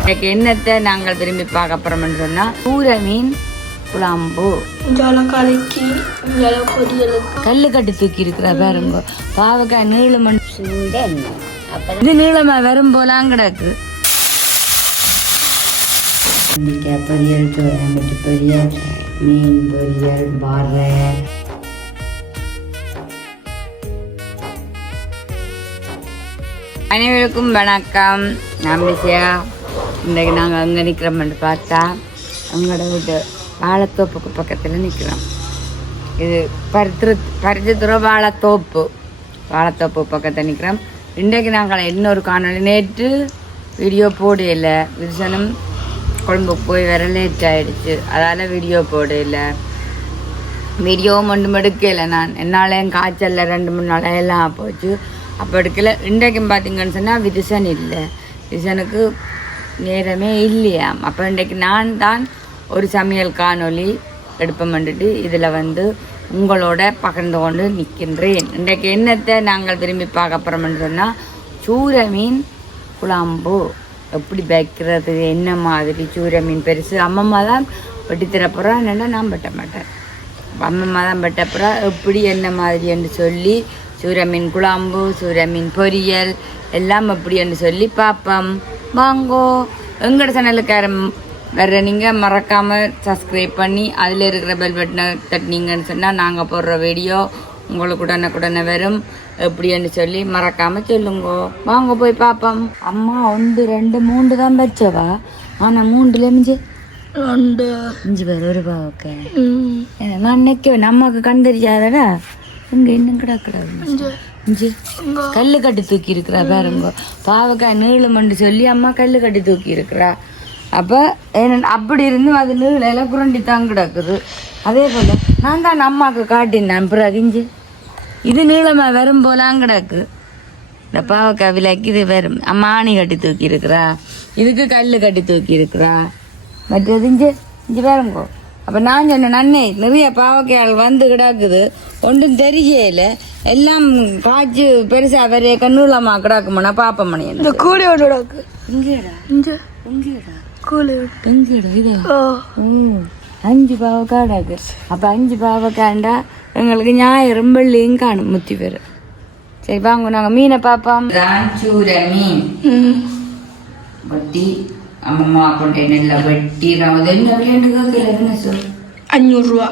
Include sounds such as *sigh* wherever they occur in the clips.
இன்னைக்கு என்னத்தை நாங்கள் விரும்பி பார்க்க போறோம்னு சொன்னா சூர மீன் குழம்பு கல்லு கட்டி தூக்கி இருக்கிற பாருங்க. பாவக்காய் நீளமண் இது நீளமா வரும் போலாம் கிடக்கு. பொரியல் மீன் பொரியல் பாறை அனைவருக்கும் வணக்கம். நான் விஷயா இன்றைக்கு நாங்கள் அங்கே நிற்கிறோம்னு பார்த்தா எங்களோட வீட்டு வாழைத்தோப்புக்கு பக்கத்தில் நிற்கிறோம் இது பரித்திரு பருத்தித்துற வாழைத்தோப்பு. வாழைத்தோப்பு பக்கத்தில் நிற்கிறோம் இன்றைக்கு நாங்கள் இன்னொரு காணொலி நேற்று வீடியோ போடையில் விருசனம் குழம்புக்கு போய் வர லேட் ஆகிடுச்சு அதால் வீடியோ போடையில் வீடியோவும் ஒன்றும் எடுக்கலை நான். என்னாலையும் காய்ச்சலில் ரெண்டு மூணு நாளையெல்லாம் எல்லாம் போச்சு. அப்போ எடுக்கல. இன்றைக்கும் பார்த்தீங்கன்னு சொன்னால் விதிசன் இல்லை. விதிசனுக்கு நேரமே இல்லையாம் அப்போ இன்றைக்கு நான் தான் ஒரு சமையல் காணொலி எடுப்பேன் பண்ணிட்டு இதில் வந்து உங்களோட பகிர்ந்து கொண்டு நிற்கின்றேன் இன்றைக்கு என்னத்தை நாங்கள் விரும்பி பார்க்க போகிறோம்னு சொன்னால் சூர மீன் குழம்பு. எப்படி வைக்கிறது? என்ன மாதிரி சூர மீன் பெருசு. அம்மம்மா தான் வெட்டி தரப்போகிறா என்னென்னா நான் வெட்ட மாட்டேன். அம்மம்மா தான் வெட்டப்புறம் எப்படி என்ன மாதிரி என்று சொல்லி சூரமீன் குழம்பு சூரமீன் பொரியல் எல்லாம் எப்படி என்று சொல்லி பார்ப்போம். வாங்கோ. எங்களோட சேனலுக்காரம் வர்ற நீங்கள் மறக்காமல் சப்ஸ்கிரைப் பண்ணி அதில் இருக்கிற பெல் பட்டனை தட்டினீங்கன்னு சொன்னால் நாங்கள் போடுற வீடியோ உங்களுக்கு உடனுக்குடனே வரும். எப்படின்னு சொல்லி மறக்காமல் சொல்லுங்கோ. வாங்க போய் பார்ப்போம். அம்மா ஒன்று ரெண்டு மூன்று தான் வச்சவா? ஆனால் மூன்றுல மிஞ்சி. ரெண்டு. அஞ்சு பேர் ஒரு பாவக்க. ஏன்னா, நான் நிற்க நமக்கு கண் தெரியாதடா. இங்க இன்னும் கிடக்குடா இஞ்சி கல்லு கட்டி தூக்கி இருக்கிறா பாருங்க. பாவக்காய் நீளமண்டு சொல்லி அம்மா கல்லு கட்டி தூக்கி இருக்கிறா அப்போ என்ன அப்படி இருந்து அது நீளெல்லாம் புரண்டி தான் கிடக்குது. அதே போல் நான் தான் அம்மாவுக்கு காட்டினேன் பிறகு இஞ்சி. இது நீளமாக வரும் போலாம் கிடக்கு. இந்த பாவக்காய் விலைக்கு இது வரும். அம்மா ஆணி கட்டி தூக்கி இருக்கிறா இதுக்கு கல்லு கட்டி தூக்கி இருக்கிறா மற்றது இஞ்சி. இஞ்சி பாருங்கோ. அப்போ நான் சொன்னேன் அண்ணே நிறைய பாவக்காய்கள் வந்து கிடக்குது. ஒன்றும் தெரியல. எல்லாம் காய்ச்சி பெருசாக வரைய கண்ணூலமா கிடக்குமாண்ணா பாப்பமணி இந்த கூலி ஒன்று எங்கேடா இங்க. எங்கேடா கூலி எங்கேடா இதா. ஓ அஞ்சு பாவக்காய் கிடக்கு. அப்போ அஞ்சு பாவக்காண்டா எங்களுக்கு ஞாயிறும் வெள்ளியும் காணும் முத்தி பேர். சரி வாங்க நாங்கள் மீனை பார்ப்போம் ராஞ்சூர மீன். ம். வெட்டி. அம்மா கொண்டே நெல்ல வெட்டி. என்ன விளையாண்டு கேட்கல என்ன சொல் அஞ்சூறுரூவா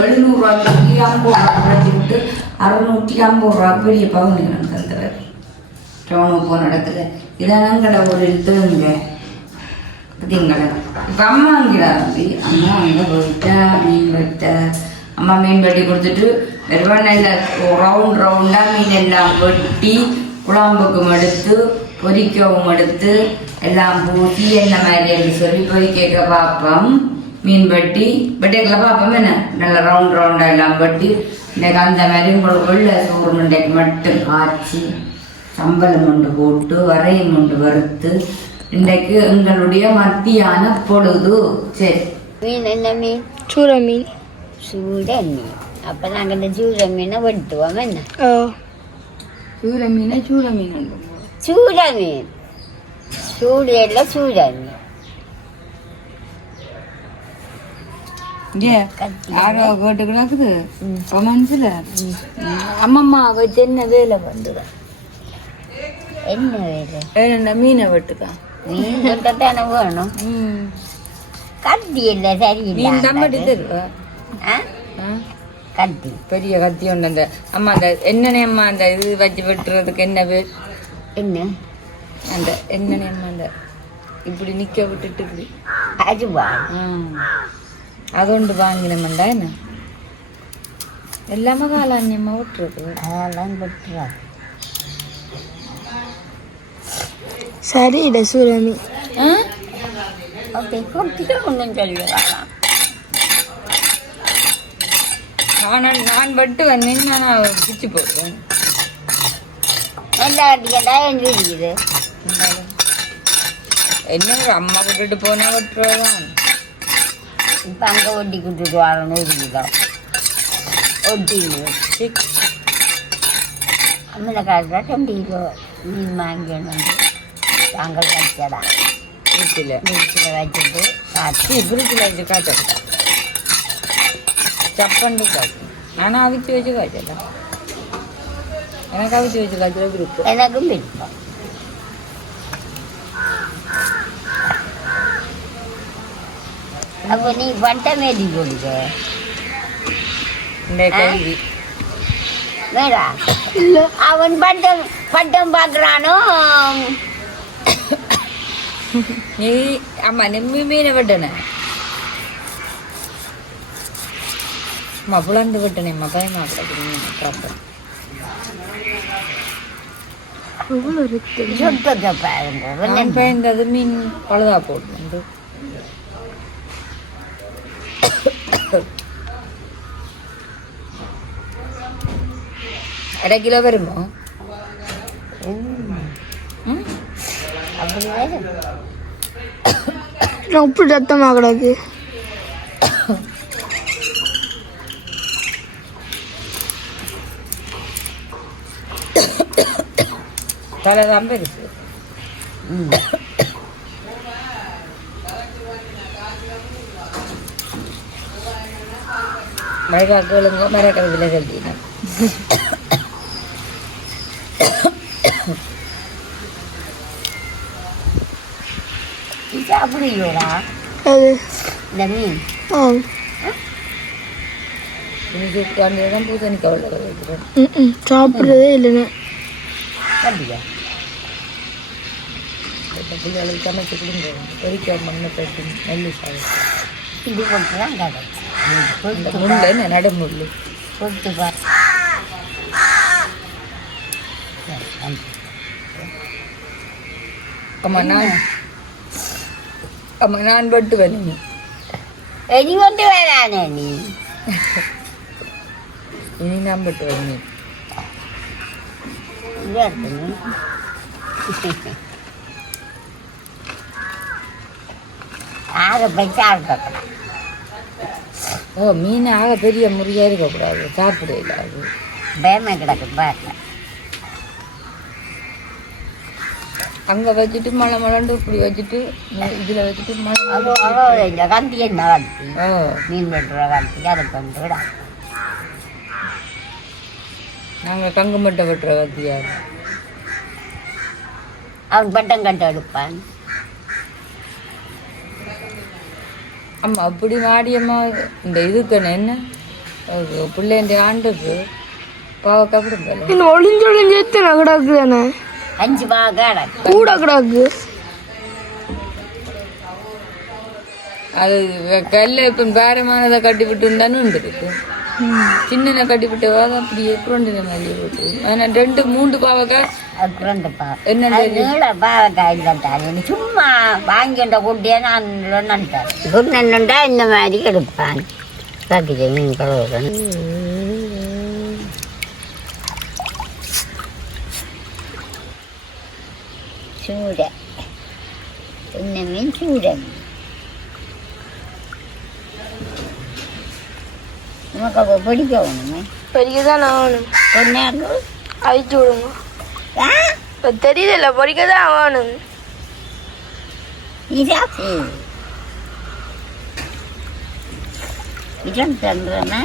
எழுநூறுவா சொல்லி ஐம்பது ரூபா குறைச்சி விட்டு அறுநூற்றி ஐம்பது ரூபா பெரிய பவுன் தந்துடுறாரு டவுனுக்கு போன இடத்துல இதான் கடை ஒரு தேங்க பார்த்தீங்களா இப்போ அம்மா அங்கிடா வந்து அம்மா அங்கே போயிட்டா மீன் வெட்ட அம்மா மீன் வெட்டி கொடுத்துட்டு வெறுவனையில் ரவுண்ட் ரவுண்டாக மீன் எல்லாம் வெட்டி குழம்புக்கும் எடுத்து பொரிக்கவும் எடுத்து எல்லாம் பூட்டி என்ன மாதிரி சொல்லி போய் கேட்க பார்ப்போம் மீன் வெட்டி வெட்டைக்குள்ள பார்ப்போம் என்ன நல்ல ரவுண்ட் ரவுண்டாக எல்லாம் வெட்டி இன்னைக்கு அந்த மாதிரி உங்களுக்கு வெள்ளை சோறு மண்டைக்கு மட்டும் காய்ச்சி சம்பளம் ஒன்று போட்டு வரையும் ஒன்று வறுத்து இன்றைக்கு எங்களுடைய மத்தியான பொழுது சரி மீன் என்ன மீன் சூற மீன் சூடன் மீன் அப்போ நாங்கள் இந்த சூட மீனை வெட்டுவோம் என்ன ஓ சூர மீனை சூர மீன் சூட மீன் சூடு எல்லாம் சூட மீன் யாரோ கேட்டு கிடக்குது மனசுல அம்மம்மா வச்சு என்ன வேலை பண்ணுறா என்ன வேறு வேணும்னா மீனை வெட்டுக்கா மீன் வெட்டத்தானே வேணும் கத்தி இல்லை மீன் தம்பட்டி சரியில்லை தருவா கத்தி பெரிய கத்தி ஒன்று அந்த அம்மா அந்த என்னென்ன அம்மா அந்த இது வச்சு வெட்டுறதுக்கு என்ன பேர் என்ன அந்த என்னென்ன அம்மா அந்த இப்படி நிற்க விட்டுட்டு அதுவா അതുകൊണ്ട് വാങ്ങിനമുണ്ടാ என்ன எல்லாமே காலாண்யமா விட்டுருக்கு அதெல்லாம் வெட்டுறா சரி இல்லை சூற மீன் அப்படி கொட்டிட்டு ஒன்றும் சொல்லுவாங்க நான் நான் பட்டு வந்தேன் நான் பிச்சு போடுவேன் எல்லா அடிக்கடா என்று இருக்குது என்ன ஒரு அம்மா விட்டுட்டு போனா விட்டுருவான் இப்போ அங்கே ஒட்டி கொடுத்துட்டு வரணும் கிலோ ஒட்டி அம்மனை காசுல ரெண்டு கிலோ மீன் வந்து தாங்கள் வச்சடா ஃப்ரிட்ஜில் வீட்டில் வச்சுட்டு காய்ச்சி ஃப்ரிட்ஜில் வச்சு காய்ச்சக்கூடாது சப்பண்டு காய்ச்சும் ஆனால் அவிச்சு வச்சு காய்ச்சல எனக்கு அவிச்சு வச்சு காய்ச்சல விருப்பம் எனக்கும் விருப்பம் அப்போ நீ பட்டம் ஏற்றி கொடுக்க இந்த கல்வி வேடா அவன் பட்டம் பட்டம் பார்க்குறானோ? நீ ஆமாம் நிம்மி மீனை வெட்டனே. அம்மா புலந்து வெட்டனேம்மா பயமா இருக்கு சுத்தத்தை பாருங்க. பயந்தது மீன் பழுதா போடும் வந்து அரை கிலோ வருமோ ரொம்ப ரத்தமாக கிடக்கு தலை தான் பெருசு ம் மழைக்காக்குகளுங்க மரக்கரை விலை கட்டினேன் நீ சாப்பிடுவீங்களா அது இந்த மீன் தான் பூசணிக்காய் உள்ள வைக்கிறேன் சாப்பிட்றதே கண்டிப்பா இப்போ பிள்ளைகளுக்கு சமைச்சு கொடுங்க பொறிக்க மண்ணை பெட்டு நெல்லி சாதம் இது இந்த பொறுத்து முள்ளு பொறுத்து பார் சரி, நன்றி. அம்மா நான் அம்மா நான் பட்டு வேணும் எடி கொண்டு வரானே நீ இனி நான் பட்டு வேணும் இது எடுத்து ஆக போய் சாப்பிட்டு ஓ மீன் ஆக பெரிய முறியாக இருக்கக்கூடாது. சாப்பிட இல்லாது பயமே கிடக்கு பாருங்க அங்கே வச்சுட்டு மழை மழைண்டு இப்படி வச்சுட்டு இதில் வச்சுட்டு மழை அவோ அவோ இந்த கந்தி என்ன கந்தி? ஓ. மீன் வெட்டுற கந்தி அதை விட நாங்கள் கங்கு மட்டை வெட்டுற வத்தியா அவன் பட்டம் கட்ட எடுப்பான். அம்மா அப்படி மாடியம்மா இந்த இதுக்கு என்ன? பிள்ளைன்ற ஆண்டுக்கு கொடுங்கல இன்னும் ஒளிஞ்சு ஒளிஞ்சு எத்தனை கிடக்கு தானே? அஞ்சு பாக கிடக்கு கூட கிடக்கு. அது கல்ல இப்போ பேரமானதை கட்டி விட்டு இருந்தானு இருக்கு. சின்னனை கட்டி விட்டு அப்படியே புரண்டின மாதிரி போட்டு. ஆனால் ரெண்டு மூன்று பாவக்காய் அப்புறம் இந்த பா. என்ன நீள பாவக்காய் கட்டாரு சும்மா வாங்கிட்ட குட்டியே நான் நினைட்டேன் குருணன்னுண்டா இந்த மாதிரி எடுப்பான் மீன் கலவுடன் சூட. மீன் சூட? மீன் நமக்கு பிடிக்க வேணுமே? பொறிக்க தான் ஆகணும் பொண்ணாக்கு அழிச்சு விடுங்க. தெரியல பொறிக்க தான் ஆகணும். இதா தந்துறேன்னா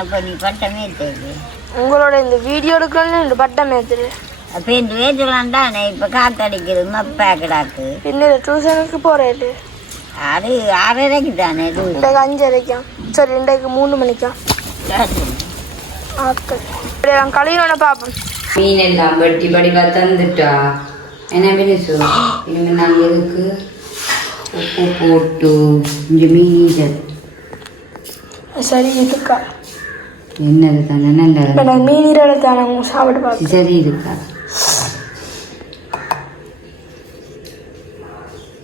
அப்போ நீ பட்டமே தெரியும் உங்களோட இந்த வீடியோ எடுக்கணும்னு இந்த பட்டம் ஏற்றுரு அப்போ இந்த வேஜெல்லாம் தானே இப்போ காத்தடிக்கிறது மப்பா கிடாக்கு. பின்ன டியூஷனுக்கு போகிறேன் அது ஆறரைக்கு தானே இன்றைக்கு அஞ்சரைக்கா. சரி இன்றைக்கு மூணு மணிக்கா? இப்படி நான் கழிவுன பார்ப்போம் மீன் எல்லாம் வெட்டி படிவா தந்துட்டா. என்ன பினிசு இனிமே நாங்கள் எதுக்கு? உப்பு போட்டு இந்த மீன் சரி இருக்கா என்னது தானே நல்லது மீன் ஈரலை தானே சாப்பிட்டு பார்க்க. சரி இருக்கா?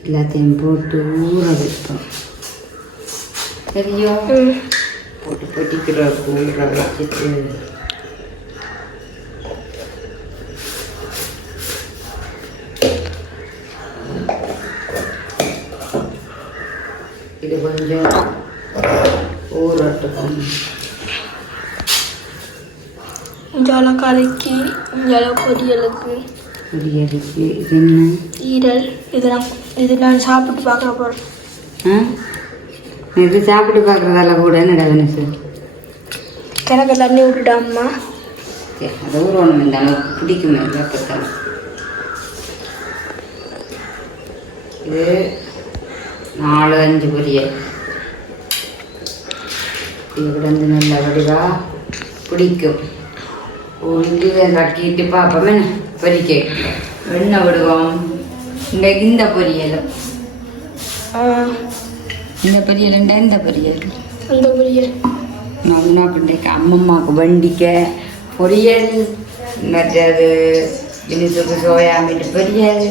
எல்லாத்தையும் போட்டு ஊற வைப்போம். சரியோ போட்டு பொட்டிக்கிற ஊற வச்சுட்டு. இது கொஞ்சம் ஊறட்டுக்கும் இஞ்சால கலக்கி இஞ்சால பொரியலுக்கு பொரியலுக்கு இது என்ன? ஈரல். இது நான் இது நான் சாப்பிட்டு பார்க்க போகிறேன் இது சாப்பிட்டு பார்க்குறதால கூட நடக்குன்னு சார் கிணக்கு தண்ணி விட்டுட்டா அம்மா? சரி அது ஊறணும் இந்த அளவுக்கு பிடிக்குமே வெப்பத்தால். இது நாலு அஞ்சு பொரியல் இது கிடந்து நல்ல வடிவா பிடிக்கும். கட்டிட்டு பார்ப்போமே. பொரிக்க வெண்ணெய் விடுவோம்? இந்த இந்த பொரியலும் ஆ, இந்த பொரியல் இந்த பொரியல்? அந்த பொரியல். அம்மா பிள்ளைக்கு அம்மம்மாவுக்கு வண்டிக்க பொரியல் மற்றது இனிசுக்கு சோயா மீன் பொரியல்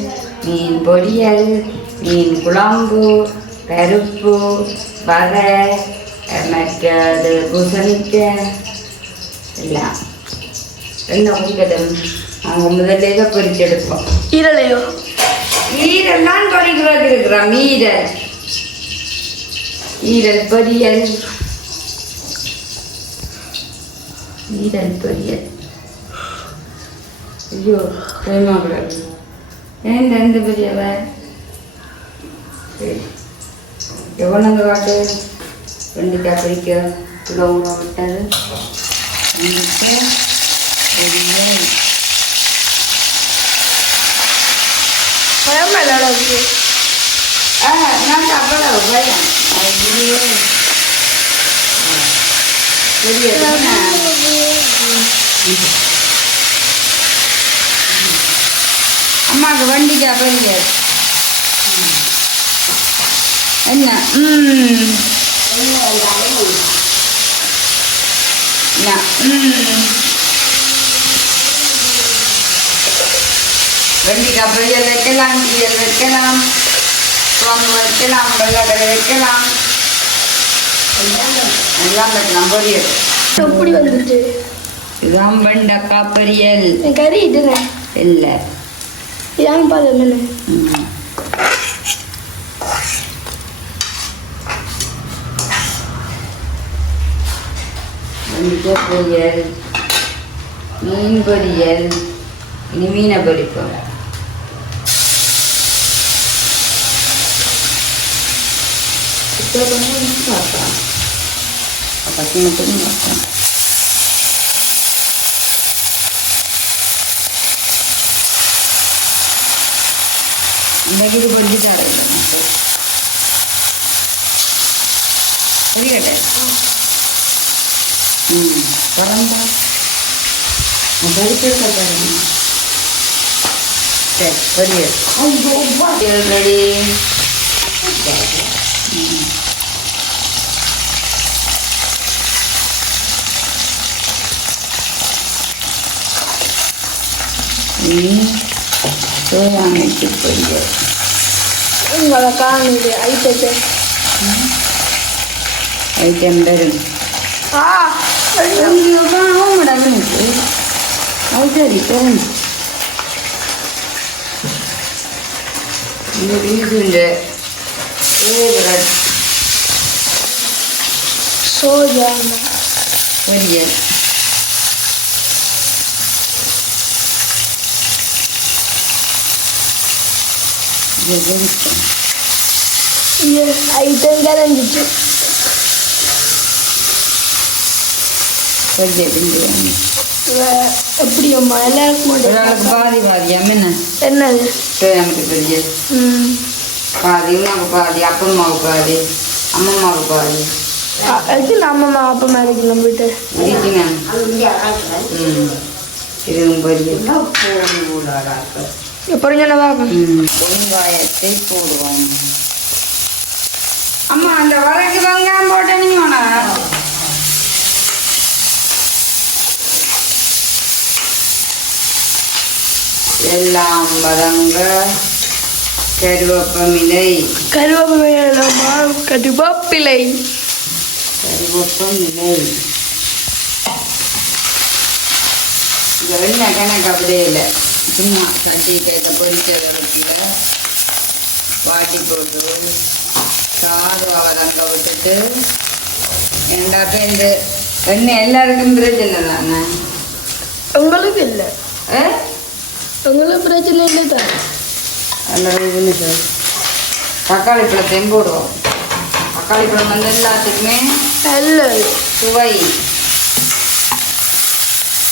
மீன் பொரியல் மீன் குழம்பு பருப்பு வரை மற்றது பூசணிக்காய் எல்லாம். என்ன உங்கடம் நாங்கள் முதல்ல இதை பொரிச்செடுப்போம் ஈரலையோ? ஈரெல்லாம் பொரிக்கிறது இருக்கிறோம் ஈரல் ஈரல் பொரியல். ஈரல் பொரியல். ஐயோ பயமாக்கூடாது ஏன் ரெண்டு பொரியல சரி. எவ்வளோங்க காட்டு? வெண்டிக்காய் கிலோ ஊற விட்டது வெண்டிக்காய் பொரியல் பழம் நல்லா இருக்கு ஆ நான் அவ்வளவு பயம் ஐயோ பொரியல் அம்மாவுக்கு வண்டிக்கா பெரிய என்ன ம் என்ன, ம். வெண்டிக்காய் பொரியல் வைக்கலாம் பொரியல் வைக்கலாம். குழம்பு வைக்கலாம் வெள்ளைக்கடை வைக்கலாம். எல்லாம் வைக்கலாம் பொரியல். எப்படி வந்துட்டு இதுதான் வெண்டைக்காய் பொரியல். கறி இதுங்க இல்லை. ஏன் பாரு என்னன்னு ம். வெண்டைக்காய் பொரியல் மீன் பொரியல் இனி மீனை பொரிப்போம். പച്ചമുളകൊന്നും വറക്കണം. പച്ചമുളകൊന്നും വറക്കണം. ഉണ്ടെങ്കിൽ ഇത് പൊല്ലിക്കാറില്ല നമുക്ക് പൊലിക്കട്ടെ പറന്താ പൊലിച്ചെടുക്കാറുണ്ട് ശരി പൊലിയ റെഡി ഇനി സോയാമിക്ക് പൊയ്യോ നിങ്ങളെ കാണില്ലേ ഐറ്റത്തെ ഐറ്റം എന്തരും ഇതിന്റെ സോജാമ വലിയ வெந்துச்சு ஐட்டம் தான் இருந்துச்சு அப்படியாம்மா எல்லாருக்கும் பாதி பாதி பாதியாம் என்ன என்னது? நமக்கு பெரிய பாதி உமாவுக்கு பாதி அப்பம்மாவுக்கு பாதி அம்மம்மாவுக்கு பாதி இருக்குல்ல அம்மம்மா அப்பம்மா இருக்கு நம்ம வீட்டு இதுவும் பெரிய ம், வெங்காயத்தை போடுவோம். அம்மா அந்த வரைக்கு வெங்காயம் போட்ட நீங்க வேணா. எல்லாம் வதங்க கருவேப்பமிலை கருவேப்பிலைமா கருவேப்பிலை. கருவேப்பமிலை வெண்ணெய் கணக்கு அப்படியே இல்லை. சும்மா கட்டி கேட்ட பொரிச்ச கருவேப்பில வாட்டி போட்டு சாது அவரங்க விட்டுட்டு ரெண்டாப்ப இந்த எண்ணெய் எல்லாருக்கும் பிரச்சனை தானே? உங்களுக்கு இல்லை. ஏ உங்களுக்கு பிரச்சனை இல்லை தான்? எல்லாரும் சார் தக்காளி பழத்தையும் போடுவோம் தக்காளி பழம் வந்து எல்லாத்துக்குமே நல்லது சுவை.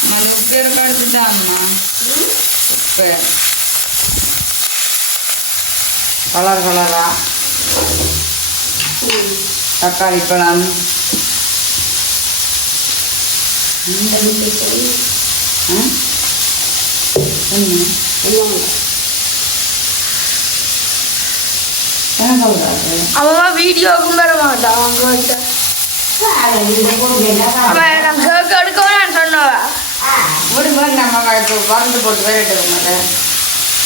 நான் உப்பு உப்பு கலர் கலரா தக்காளி பழம். அவன் வீடியோவுக்கும் வர மாட்டான் அவங்க அவன் நான் கேட்க நான் சொன்னவா. விடும்போது நம்ம இப்போ மருந்து போட்டு வேற எடுக்க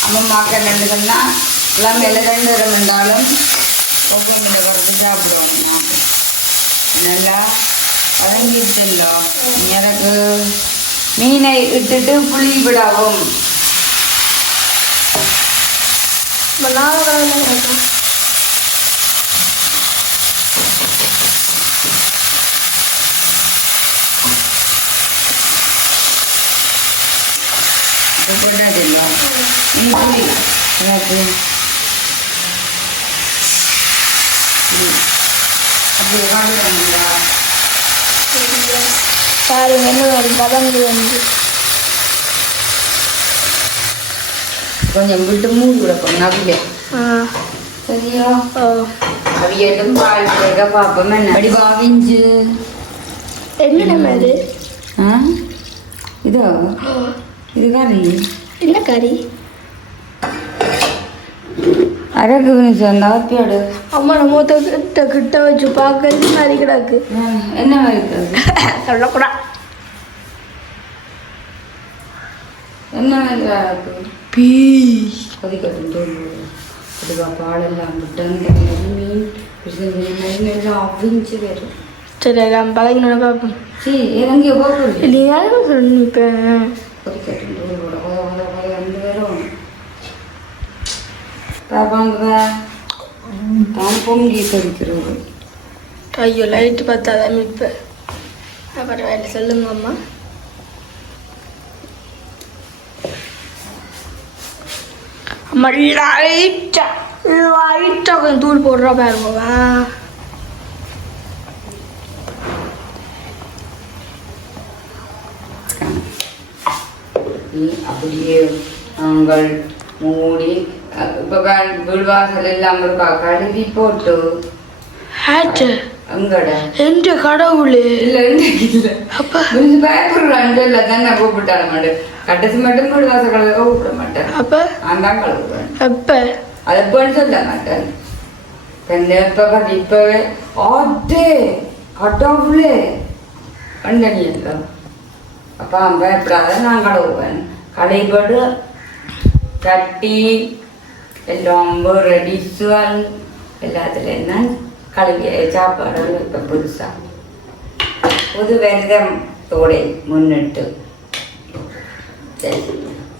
அம்மாக்க ரெண்டு சொன்னால் எல்லாம் எல்லாம் ரெண்டு தரம் இருந்தாலும் ஒவ்வொரு மீன் வறுத்து சாப்பிடுவாங்க. நல்லா வதங்கிடுச்சுல்லோ எனக்கு மீனை இட்டுட்டு புளி விடவும். இப்போ இனி புளி எனக்கு புளி. அப்படி உட்காந்துருக்கீங்களா? பாருங்க என்ன ஒரு பதங்கு வந்து. கொஞ்சம் விட்டு மூடி விடப்போம் நவிலே சரியா? அவியலும் பால் கேட்க பார்ப்போம் என்ன? அடி பாவிஞ்சு என்ன மாதிரி? ஆ? இதோ. இது கறி என்ன கறி? சொந்த ஆப்பியோடு அம்மா நம்ம கிட்ட கிட்ட வச்சு பார்க்கறது மாதிரி கிடக்கு. என்ன மாதிரி *laughs* சொல்லக்கூடா. என்ன பீ. கொதிக்கட்டும் அதுவா பாலெல்லாம் விட்டு மீன் மீன் எல்லாம் அவிஞ்சு வரும். சரி நான் பழகினோட பார்ப்போம். சரி எங்கேயோ போகிறது நீ யாரும் சொன்னிப்பேன் கொதிக்கட்டும் கூட கொத கொத கொத வந்து வரும் தான் பொங்கி கொதிக்கிறது ஐயோ லைட்டு பார்த்தாதான் மிப்பேன் அப்புறம் வேலை சொல்லுங்க அம்மா. அம்மா லைட்டா லைட்டா கொஞ்சம் தூள் போடுறா பாருங்க அப்படியே நாங்கள் மூடி இப்போ வீழ்வாசல் எல்லாம் இருக்கா? கழுவி போட்டு எந்த கடவுளே? இல்லை இல்லை. அப்பா? கொஞ்சம் பயப்படுறான் இல்லை தான் கூப்பிட்டார மாட்டேன் கடைசி மட்டும் வீழ்வாசல் கழுவ கூப்பிட மாட்டேன். அப்ப? நான் தான் கழுவுவேன். எப்ப? அதை போன்னு சொல்ல மாட்டேன். இப்போ இப்போவே கடவுளே. கண்டனி அப்பா பயப்படாத நான் கழுவுவேன் கடைபடு கட்டி எல்லாம் ரெடி சுவல் எல்லாத்துலேயும் தான் கழுவி சாப்பாடு இப்போ புதுசாக புது விரதம் தோடை முன்னிட்டு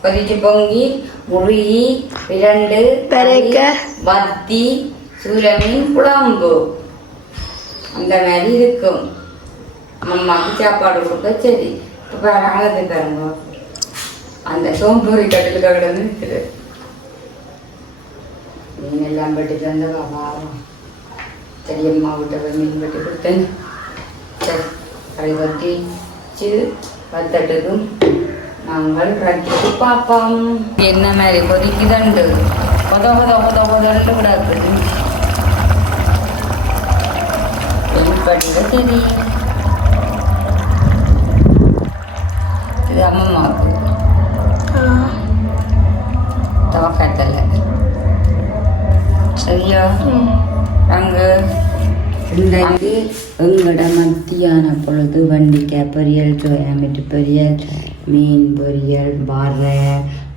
கொதிச்சு பொங்கி முருகி இரண்டு பெரக்க. வத்தி சூரமீன் குழம்பு. அந்த மாதிரி இருக்கும். அம்மாவுக்கு சாப்பாடு கொடுக்க சரி. இப்போ அழகு தருங்க அந்த சோம்பூரி கட்டிலுக்காக கிடந்து நிற்குது மீன் எல்லாம் பட்டி தந்தவா பாவம் சரி அம்மா விட்ட போய் மீன் பட்டி கொடுத்தேன். சரி அதை வத்தி வத்தட்டதும் நாங்கள் ரட்டிட்டு பார்ப்போம். என்ன மாதிரி கொதிக்குதண்டு. கொத கொத கொத கொதண்டு கிடக்குது. படிக்க தெரியும். இது அம்மாவுக்கு தவக்கத்தலை சரியா? அங்கே. இன்றைக்கு எங்களோட மத்தியான பொழுது வண்டிக்காய் பொரியல் சோயாமீட்டு பொரியல் மீன் பொரியல் வரை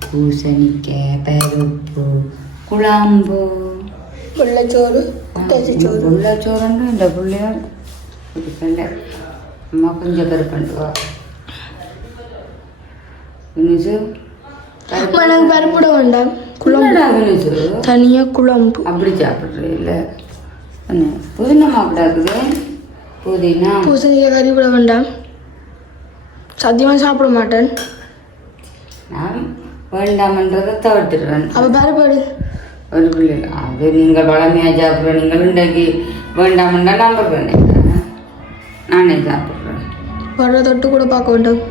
பூசணிக்காய் பருப்பு குழம்பு. வெள்ளச்சோறு தசிச்சோறு உள்ளச்சோறுன்னு இந்த பிள்ளையார் அம்மா கொஞ்சம் கருப்பண்டு வா. வினுசு அம்மா எனக்கு பருப்பிட வேண்டாம். குழம்பு. குழம்புடா வினுசு தனியா குழம்பு. அப்படி சாப்பிட்ற இல்லை. புதினா மாப்பிடாக்குது புதினா. பூசணிக்காய் கறி கூட வேண்டாம். சத்தியமாக சாப்பிட மாட்டேன். நான் வேண்டாமன்றதை தவிர்த்துடுவேன் அப்போ பேர போயிடு ஒரு பிள்ளை. அது நீங்கள் பழமையாக சாப்பிட்ற நீங்கள் இன்றைக்கு வேண்டாமன்றா நம்புறேன் நானே சாப்பிட்றேன். வர்ற தொட்டு கூட பார்க்க வேண்டாம்.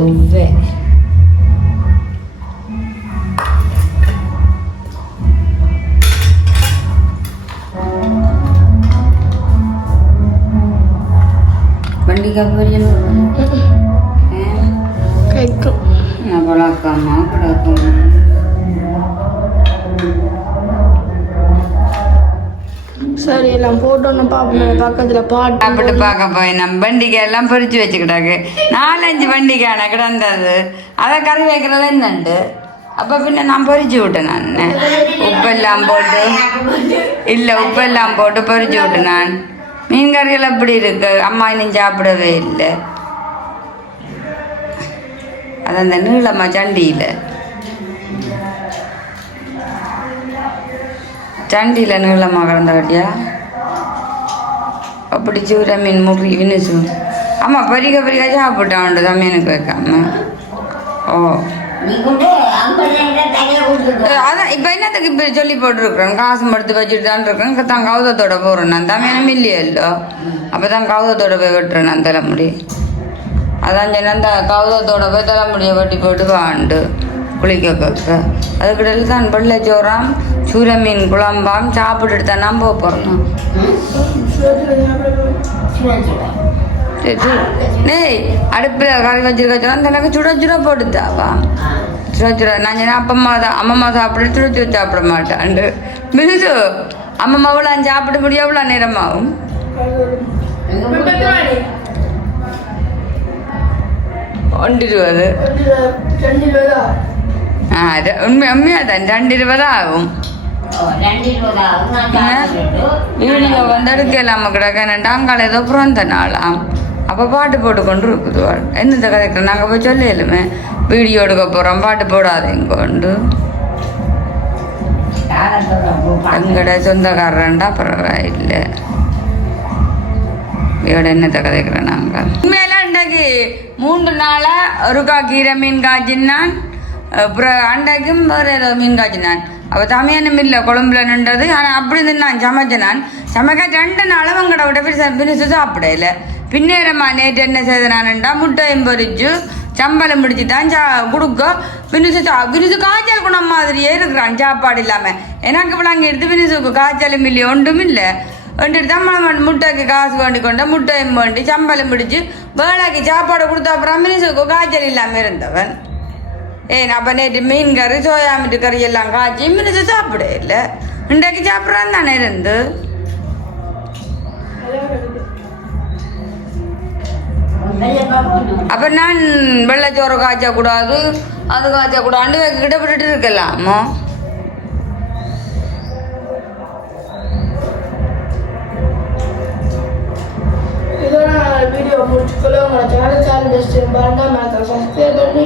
ചൊവ്വ വണ്ടിക്കപ്പരിയെന്ന് പറഞ്ഞു ഏ? അവളാക്കാമ്മ അവളാക്കാമ്മ சரி எல்லாம் போட்டோன்னு பார்ப்போம் பக்கத்தில் பாட்டு சாப்பிட்டு பார்க்க போய் நம்ம வண்டிக்காய் எல்லாம் பொரிச்சு வச்சுக்கிட்டாக்கு. நாலஞ்சு வண்டிக்கான கிடந்தது. அதை கறி வைக்கிறது என்னண்டு? அப்போ பின்ன நான் பொறிச்சு விட்டேன் நான். உப்பெல்லாம் போட்டு. இல்லை உப்பெல்லாம் போட்டு பொறிச்சு விட்டேன் நான். மீன் கறிகள் அப்படி இருக்கு? அம்மா இன்னும் சாப்பிடவே இல்லை. அது அந்த நீளமா சண்டியில். சண்டியில் நீளமாக கிடந்த கட்டியா? அப்படி சூற மீன் முறி வினுசு ஆமாம் பறிக்க பறிக்க சாப்பிட்டான் சமையனுக்கு வைக்காம ஓ. அதான் இப்போ என்னத்துக்கு இப்போ சொல்லி போட்டுருக்கேன் காசு எடுத்து வச்சுட்டு தான் இருக்கேன் தான் கௌதத்தோட போகிறேன் நான் தமிழம் இல்லையல்லோ அப்போ தான் கௌதத்தோட போய் வெட்டுறேன் நான் தலைமுடி. அதான் சொன்னேன் அந்த கௌதத்தோட போய் தலைமுடியை வெட்டி போட்டு வாண்டு. குளிக்க வைக்க அதுக்கிடையில் தான் வெள்ளை சோறாம் சூர மீன் குழம்பாம் சாப்பிட்டுட்டு தான் நான் போக போகிறோம். டேய் அடுப்பில் கறி வச்சிருக்க சொன்னா தனக்கு சுட சுட போட்டுத்தாவா சுட சுட. நான் சொன்னேன் அப்பம்மா தான் அம்மம்மா சாப்பிட சுட சுட சாப்பிட மாட்டான்ண்டு மிகுது. அம்மம்மா அவ்வளோ சாப்பிட முடியும் எவ்வளோ நேரமாகும்? ஒன்று இருபது. ஆ உண்மை உண்மையாக தான் ரெண்டு இருபது ஆகும் ஈவினிங் வந்து எடுக்கலாம் கிடக்கேன்டா அங்கால ஏதோ பிறந்த நாளாம் அப்போ பாட்டு போட்டு கொண்டு இருக்குது. என்னத்த கதைக்கிறோம் நாங்கள் போய் சொல்லலுமே வீடியோ எடுக்க போகிறோம் பாட்டு போடாதீங்கொண்டு காரத்தோட பூ எங்கட சொந்தக்காரன்டா பரவாயில்லை இதோட என்னத்த கதைக்கிறோம் நாங்கள் உண்மையில இன்றைக்கு மூன்று நாளாக ஒருக்கா கீரை மீன் காய்ச்சினான் அப்புறம் அண்டைக்கும் வேறு ஏதோ மீன் காய்ச்சினான். அப்போ தமிழனும் இல்லை குழம்புல நின்றது. ஆனால் அப்படி இருந்து நான் சமைச்சினான் சமைக்க ரெண்டு நாளும் அவங்கட விட போய் சாப்பிடல. பின்னேரம்மா நேற்று என்ன செய்தனான்டா முட்டையும் பொறிச்சு சம்பளம் பிடிச்சி தான் சா கொடுக்க. பினிசு சா பினிசு காய்ச்சல் குணம் மாதிரியே இருக்கிறான் சாப்பாடு இல்லாமல் எனக்கு விளாங்க எடுத்து பினிசுக்கு காய்ச்சலும் இல்லை ஒன்றும் இல்லை. வந்துட்டு தான் முட்டைக்கு காசு வேண்டி கொண்ட முட்டையும் வேண்டி சம்பளம் பிடிச்சி வேலைக்கு சாப்பாடு கொடுத்த அப்புறம் மினிசுக்கு காய்ச்சல் இல்லாமல் இருந்தவன். ஏன் அப்போ நேற்று மீன் கறி சோயா மீட்டு கறி எல்லாம் காய்ச்சி மினிசு சாப்பிட இல்லை இன்றைக்கு சாப்பிட்றான் தானே இருந்து அப்போ நான் வெள்ளைச்சோறு காய்ச்சக்கூடாது அது காய்ச்சக்கூடாது கிட்ட விட்டுட்டு இருக்கலாமோ வீடியோ முடிச்சுக்கல உங்களோட சேனல் சேனல் ஜஸ்ட் வேண்டாம் சப்ஸ்கிரைப் பண்ணி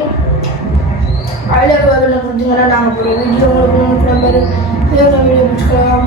அழகாக கொடுத்தீங்கன்னா நாங்கள் போகிறோம் வீடியோ உங்களுக்கு நம்ம வீடியோ பிடிச்சிக்கலாம்